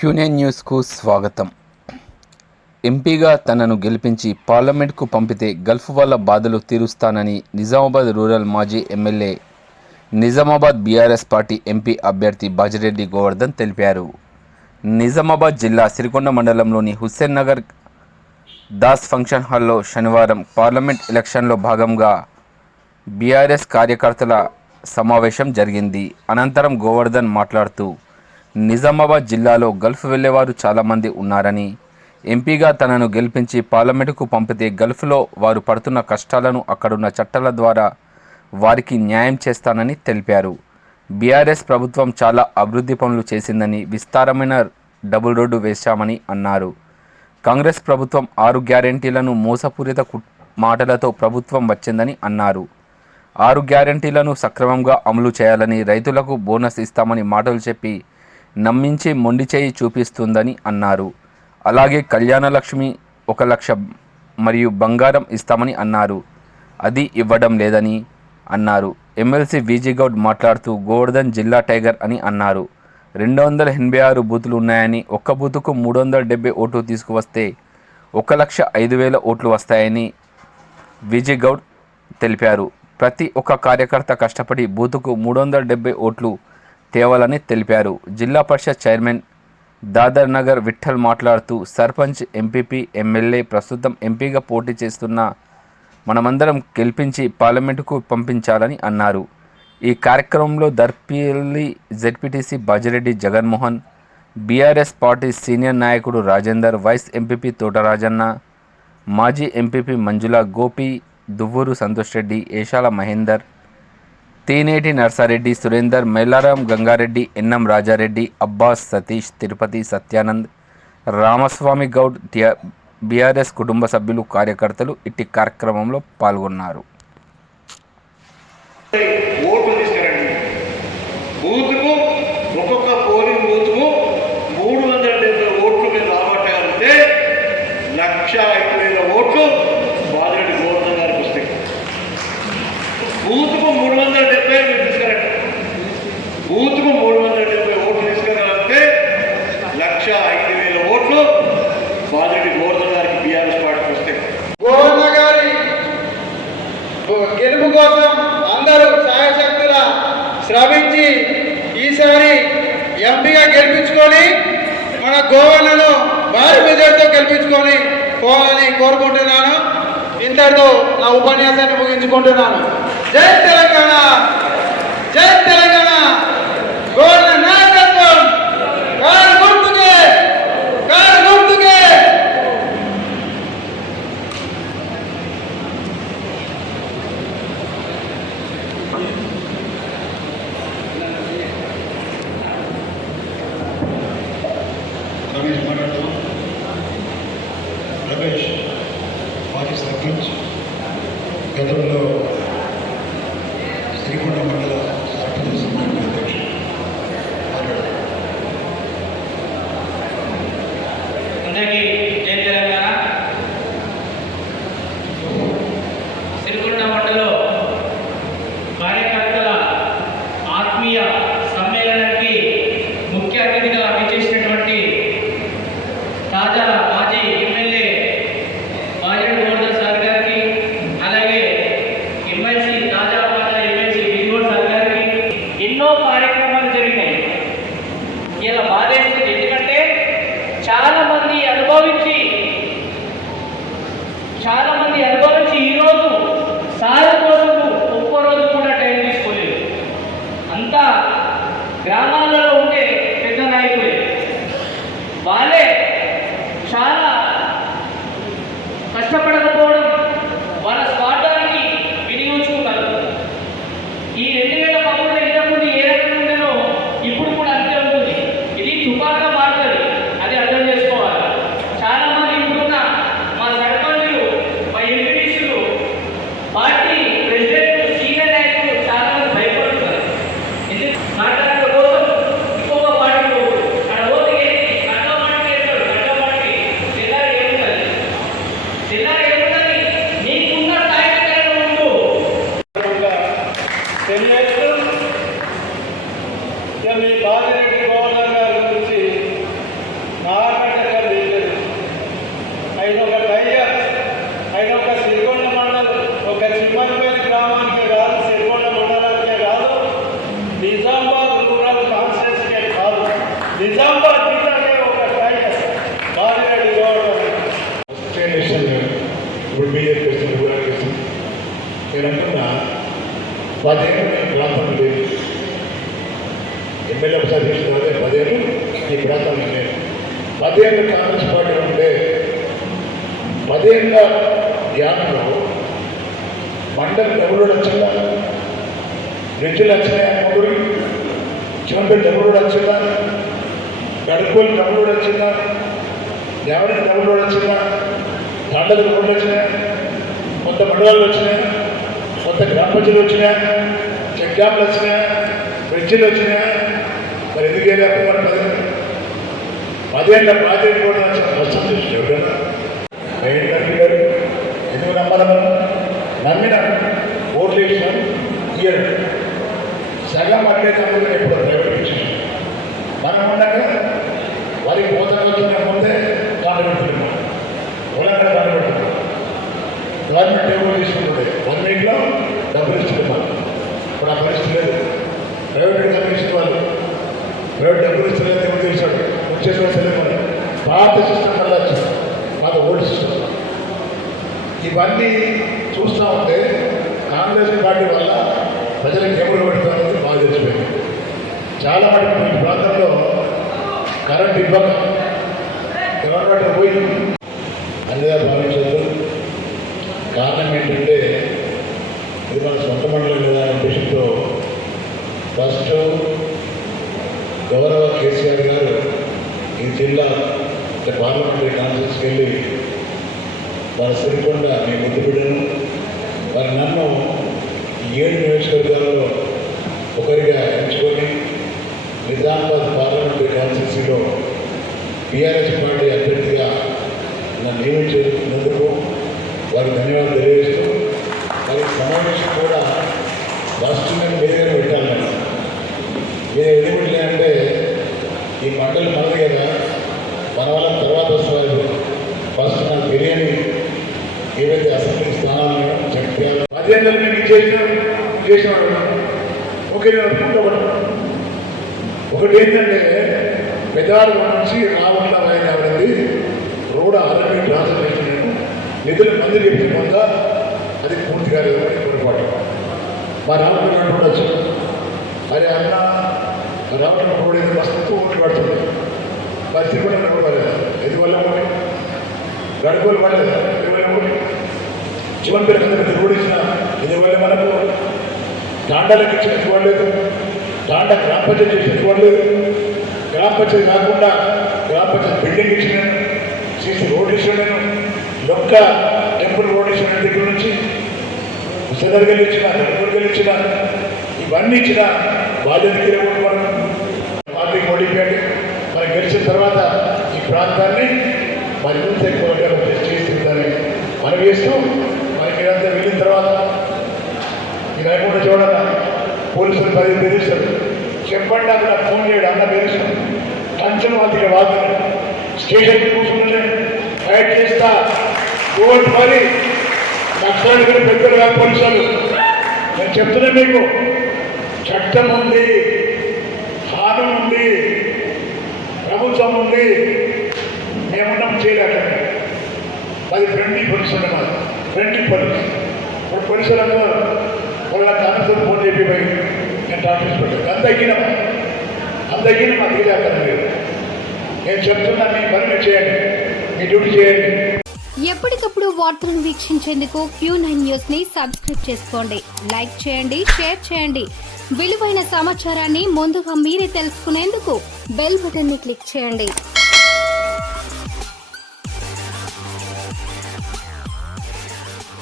క్యూనెన్ న్యూస్కు స్వాగతం. ఎంపీగా తనను గెలిపించి పార్లమెంట్కు పంపితే గల్ఫ్ వాళ్ళ బాధలు తీరుస్తానని నిజామాబాద్ రూరల్ మాజీ MLA, Nizamabad BRS party MP అభ్యర్థి బాజిరెడ్డి గోవర్ధన్ తెలిపారు. నిజామాబాద్ జిల్లా సిరికొండ మండలంలోని హుస్సేన్ నగర్ దాస్ ఫంక్షన్ హాల్లో శనివారం పార్లమెంట్ ఎలక్షన్లో భాగంగా బీఆర్ఎస్ కార్యకర్తల సమావేశం జరిగింది. అనంతరం గోవర్ధన్ మాట్లాడుతూ, నిజామాబాద్ జిల్లాలో గల్ఫ్ వెళ్లేవారు చాలామంది ఉన్నారని, ఎంపీగా తనను గెలిపించి పార్లమెంటుకు పంపితే గల్ఫ్లో వారు పడుతున్న కష్టాలను అక్కడున్న చట్టాల ద్వారా వారికి న్యాయం చేస్తానని తెలిపారు. బీఆర్ఎస్ ప్రభుత్వం చాలా అభివృద్ధి పనులు చేసిందని, విస్తారమైన డబుల్ రోడ్డు వేశామని అన్నారు. కాంగ్రెస్ ప్రభుత్వం 6 గ్యారెంటీలను మోసపూరిత మాటలతో ప్రభుత్వం వచ్చిందని అన్నారు. 6 గ్యారెంటీలను సక్రమంగా అమలు చేయాలని, రైతులకు బోనస్ ఇస్తామని మాటలు చెప్పి నమ్మించి మొండి చేయి చూపిస్తుందని అన్నారు. అలాగే కళ్యాణలక్ష్మి 1 లక్ష మరియు బంగారం ఇస్తామని అన్నారు. అది ఇవ్వడం లేదని అన్నారు. ఎమ్మెల్సీ వీజీ గౌడ్ మాట్లాడుతూ, గోవర్ధన్ జిల్లా టైగర్ అని అన్నారు. 286 బూతులు ఉన్నాయని, ఒక్క బూతుకు 370 ఓట్లు తీసుకువస్తే 1,05,000 ఓట్లు వస్తాయని వీజీ గౌడ్ తెలిపారు. ప్రతి ఒక్క కార్యకర్త కష్టపడి బూతుకు 370 ఓట్లు తేవాలని తెలిపారు. జిల్లా పరిషత్ చైర్మన్ దాదర్ నగర్ విఠల్ మాట్లాడుతూ, సర్పంచ్, ఎంపీపీ, ఎమ్మెల్యే ప్రస్తుతం ఎంపీగా పోటీ చేస్తున్న మనమందరం గెలిపించి పార్లమెంటుకు పంపించాలని అన్నారు. ఈ కార్యక్రమంలో Darpalli ZPTC Bajireddy Jaganmohan, BRS party senior నాయకుడు రాజేందర్, వైస్ ఎంపీపీ తోటరాజన్న, మాజీ ఎంపీపీ మంజుల, గోపి, దువ్వూరు సంతోష్ రెడ్డి, ఏషాల మహేందర్, తేనేటి నర్సారెడ్డి, సురేందర్, మైలారం గంగారెడ్డి, ఎన్ఎం రాజారెడ్డి, అబ్బాస్, సతీష్, తిరుపతి, సత్యానంద్, రామస్వామి గౌడ్, బీఆర్ఎస్ కుటుంబ సభ్యులు, కార్యకర్తలు ఇట్టి కార్యక్రమంలో పాల్గొన్నారు. ఒక్కొక్క పోలింగ్ బూత్కు 370 ఓట్లు మీరు రాబట్టారంటే 1,05,000 ఓట్లు బాజిరెడ్డి గోవర్ధన్ గారికి వస్తాయి. బూత్కు 370 మీరు తీసుకురండి. బూత్కు 370 ఓట్లు తీసుకురాలంటే 1,05,000 ఓట్లు బాజిరెడ్డి గోవర్ధన్ గారికి బీఆర్ఎస్ పార్టీకి వస్తాయి. గోవర్ధన్ గారి గెలుపు కోసం అందరూ సాయశక్తుల శ్రమించి ఈసారి ఎంపీగా గెలిపించుకొని మన గోవర్ధన్ను భారీ మెజార్టీతో గెలిపించుకొని పోవాలని కోరుకుంటున్నాను. ఇంతటితో నా ఉపన్యాసాన్ని ముగించుకుంటున్నాను. జై తెలంగాణ, జై తెలంగాణ. గోవర్ధన్ నాయకత్వం, కారు గుర్తుకే, కారు గుర్తుకే. రమేష్ మాట్లాడుతూ, రమేష్ మాజీ సర్పంచ్, గతంలో సిరికొండ మండల సర్పంచ్ అధ్యక్షుడు మాట్లాడుతూ, అందరికీ జై తెలంగాణ. సిరికొండ మండలం కార్యకర్తల ఆత్మీయ సమ్మేళనానికి ముఖ్య అతిథిగా విచ్చేసినటువంటి తాజా మాజీ ఎమ్మెల్యే బాజిరెడ్డి గోవర్ధన్ సార్ గారికి, అలాగే ఎమ్మెల్సీ తాజా ఎమ్మెల్సీ విజయగౌడ్ సార్ అనుకున్నా 10 ఏళ్ళు ఈ ప్రాంతంలో లేదు. ఎమ్మెల్యే ఒకసారి తీసుకుంటే 10 ఏళ్ళు ఈ ప్రాంతంలో లేదు. 10 ఏళ్ళు కాంగ్రెస్ పార్టీ ఉంటే 10 ఏళ్ళ గ్యాప్లో మండలి డబ్బులు వచ్చిందా, బ్రిడ్జిలు వచ్చినాయా, ముగ్గురు చివరి డబ్బులు వచ్చిందా, గడుపులు డబ్బులు వచ్చిందా, ఎవరికి డబ్బులు వచ్చిందా, తాండలు డబ్బులు వచ్చినాయా, కొత్త మండలాలు వచ్చినాయా, కొత్త గ్రామ పంచాయతీలు వచ్చినాయా, చెక్ డ్యామ్లు వచ్చినాయా, బ్రిడ్జిలు వచ్చినాయా? మరి ఎందుకు వెళ్ళారు? మరి 10 ఏళ్ళ ప్రాజెక్ట్ కూడా నష్టం చేసి ఎవరైనా గారు ఎందుకు నమ్మాలి? నమ్మిన ఓట్లు వేసినాం ఇయ్యరు. సగం అట్లే తమ్ముడు ఎప్పుడు ప్రైవేట్ ఇచ్చిన మనం ఉండగా వారికి పోతున్న ముందే దాన్ని పెట్టుకున్నాం, పొలంగా దాన్ని పెట్టుకున్నాం. గవర్నమెంట్ టేబుల్ తీసుకుంటుండే 1 వీక్లో డబ్బులు ఇస్తున్నాం. ఇప్పుడు ఆ పరిస్థితి లేదు. ప్రైవేట్ కంపెనీస్ వాళ్ళు ప్రైవేట్ డబ్బులు ఇస్తలేదు, ఎవరు తెలిసాడు వచ్చేసిన సెలవు పాత సిస్టమ్ వల్ల వచ్చింది, పాత ఓల్డ్ సిస్టమ్. ఇవన్నీ చూస్తూ ఉంటే కాంగ్రెస్ పార్టీ వల్ల ప్రజలకు ఎవరు పెడుతున్నది బాగా తెలిసిపోయింది. చాలా మటుకు ఈ ప్రాంతంలో కరెంట్ ఇవ్వక గవర్నమెంట్ పోయి అన్నదా భావించద్దు. కారణం ఏంటంటే ఇది మన సొంత మండలం లేదా అనే ఉద్దేశంతో ఫస్ట్ గౌరవ కేసీఆర్ గారు ఈ జిల్లా పార్లమెంటరీ కాన్ఫరెన్స్కి వెళ్ళి వారి సిరికొండ మీ ముద్దు బిడ్డను వారి నన్ను 7 నియోజకవర్గాల్లో ఒకరిగా ఎంచుకొని నిజామాబాద్ పార్లమెంటరీ కాన్స్టిట్యూన్సీలో టీఆర్ఎస్ పార్టీ అభ్యర్థిగా నన్ను నియమించినందుకు వారికి ధన్యవాదాలు తెలియజేస్తూ వారికి సమావేశం కూడా రాష్ట్రంగా వేరుగా పెట్టాను. మీరు ఎందుకు అంటే ఈ మండలి మనది కదా, మన వాళ్ళ తర్వాత వస్తారు. ఫస్ట్ నాకు బిర్యానీ ఏవైతే అసెంబ్లీ స్థానాలను చెప్పారు 10 ఏళ్ళు మీకు చేసినాడు. ఓకే, ఒకటి ఏంటంటే పెద్దవాళ్ళ నుంచి రావట్ల వాయిదాబడింది రోడ్ ఆల్రెడీ ట్రాన్స్ఫర్ నేను నిధులు మందులు చెప్పిన కొంత అది పూర్తిగా పొరపాటు. మా రామకృష్ణ ఉండొచ్చు, మరి అన్న రావడం కూడా వస్తూ ఓట్లు పడుతుంది. మరి తిరుగుతున్న కూడా ఎందువల్ల గడుపులు పడలేదు, చివరి పేరు కింద రోడ్ ఇచ్చిన ఎందువల్ల మనకు తాండాలకు ఇచ్చిన ఇవ్వలేదు, తాండా గ్రామ పంచాయతీ చేసిన ఇవ్వలేదు, గ్రామ పంచాయతీ కాకుండా గ్రామ పంచాయతీ బిల్డింగ్ ఇచ్చిన, సీసీ రోడ్ ఇచ్చిన, నేను లొక్క టెంపుల్ రోడ్ ఇచ్చిన దగ్గర నుంచి ముసదర్గలు ఇచ్చిన, గడుపులు ఇచ్చిన, ఇవన్నీ ఇచ్చిన బాధ్యతకి మనం పార్టీకి ఓడిపోయాడు. మనం గెలిచిన తర్వాత ఈ ప్రాంతాన్ని మరింత ఎక్కువగా చేస్తుందని మనం వేస్తూ మనకి మీరంతా వెళ్ళిన తర్వాత ఈ లేకుండా చూడాలా పోలీసులు 10 బెదిరిస్తారు. చెప్పండి అక్కడ ఫోన్ చేయడం అన్న బెదిరిస్తాం. టెన్షన్ వాళ్ళకి వాడుతున్నాడు, స్టేషన్కి కూర్చుంటే ఫైట్ చేస్తా ఓట్ మరి నక్సలైట్లు పెద్దలుగా పోలీసులు. నేను చెప్తున్నా మీకు చట్టం ఉంది, హానం ఉంది, ప్రభుత్వం ఉంది, మేమున్నాం చేయలేక. అది ఫ్రెండ్లీ పోలీసు ఉండే మాది, ఫ్రెండ్లీ పోలీస్. ఇప్పుడు పోలీసులకు వాళ్ళ కాన్సర్ ఫోన్ చెప్పి పోయి నేను ట్రాన్స్ఫర్ పెట్టాను. అంతగిన మాకు తెలియక మీరు. నేను చెప్తున్నా, మీ పని మీరు చేయండి, మీ డ్యూటీ చేయండి. ఎప్పటికప్పుడు వార్తలను వీక్షించేందుకు Q9 న్యూస్ ని సబ్స్క్రైబ్ చేసుకోండి, లైక్ చేయండి, షేర్ చేయండి. విలువైన సమాచారాన్ని ముందుగా మీరే తెలుసుకునేందుకు బెల్ బటన్ ని క్లిక్ చేయండి.